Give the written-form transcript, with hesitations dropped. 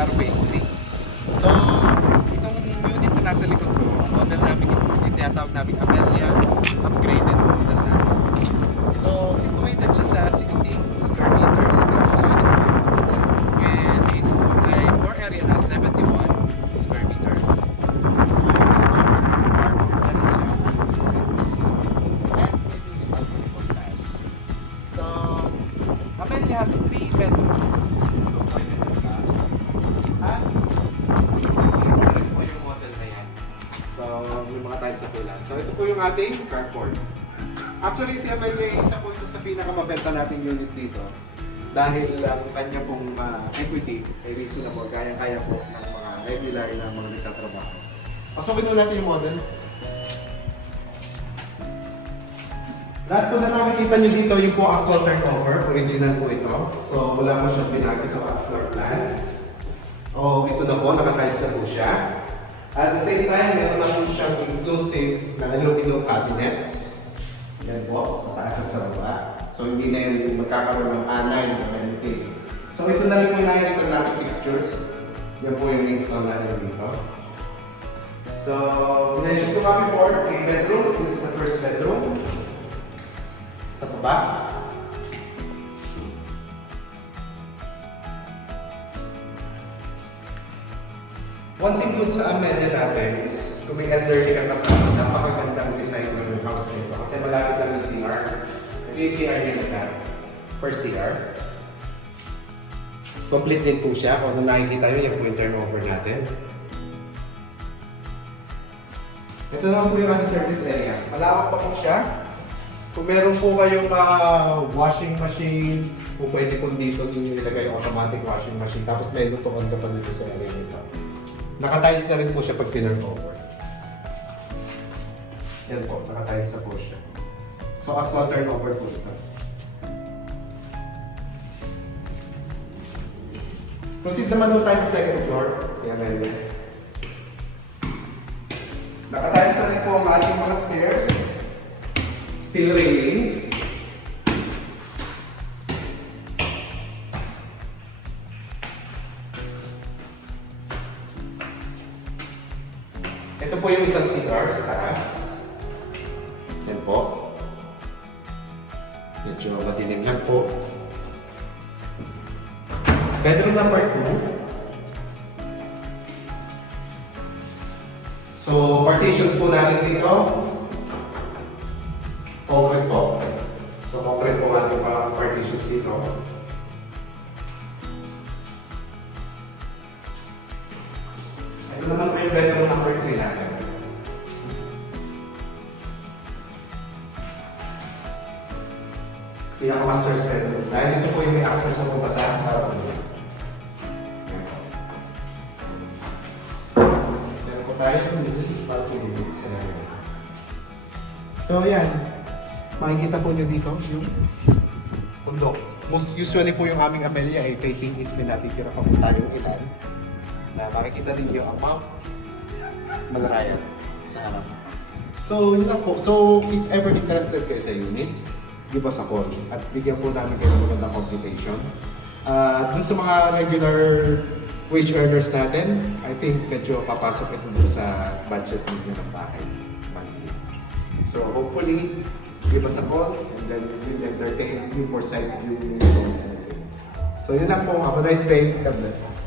modular pastry. So, itong unit na nasa likod ko, ang model namin ito, yung tinatawag namin Amelia, upgraded model namin. So, situated siya sa 60 square meters na house unit with a floor area na 71 square meters. So, cardboard na rin siya. And maybe the styles. So, Amelia has 3 bedrooms. At ito po yung model na yan. So, yung mga tiles sa kulan. So, ito po yung ating carport. Actually, si Amelia ay isa po sa pinakamabenta nating unit dito. Dahil ang kanya pong equity ay reasonable. Kaya-kaya po ng mga regular na mga nagtatrabaho. Pasukin mo natin yung model. Lahat po na nakikita nyo dito, yung po actual turnover. Original po ito. So, wala mo siyang pinagi sa floor plan. O, ito na po, nakatiles na po siya. At the same time, meron na po siyang inclusive na aluminum cabinets. Yan po, sa taas at sa baba. So, hindi na yung magkakaroon ng anay o anything. So, ito na rin po yung nakikita natin fixtures. Yan po yung install natin dito. So, mention ko kami for 3 bedrooms. This is the first bedroom. Sa baba. One thing good sa Amelia natin is kung may elderly ka kasama, napakagandang design ng house nito kasi malapit lang yung CR. Ito yung CR niya isa. First CR. Complete din po siya. Kung nakikita nyo, yung po yung turnover natin. Ito naman po yung ating service area. Malawak pa po siya. Kung meron po kayong washing machine, kung pwede po dito ninyo ilagay yung automatic washing machine, tapos may lutuan ka pa dito sa area nito. Naka-tiles na rin po siya pag turnover. Yan po, naka-tiles na po siya. So, actual turnover po ito. Proceed naman po tayo sa second floor. Yan, yan. Naka-tiles na rin po ang ating mga stairs. Steel railings. Ito po yung isang CR sa taas. Yan po. Medyo madilim lang po. Bedroom number 2. So, partitions po natin dito. Concrete po. So, concrete po ating mga partitions dito. Ito naman po yung bedroom number 3 natin. Pinaka-master's bedroom. Dahil ito po yung may access na punta sa araw. Meron po tayo sa balcony units. So, yan. Makikita po nyo dito yung bundok. Most usually po yung aming Amelia ay facing east. May natitira pa po tayong ilan. Na makikita ninyo ang Mount Malarayan sa harap. So, yun lang po. So, if ever interested kayo sa unit, give us a call at bigyan po namin kayo ng magandang computation. Dun sa mga regular wage earners natin, I think medyo papasok ito sa budget ninyo ng bahay monthly. So, hopefully, give us a call and then we'll entertain you for site viewing. So, yun lang po. Have a nice day. God bless.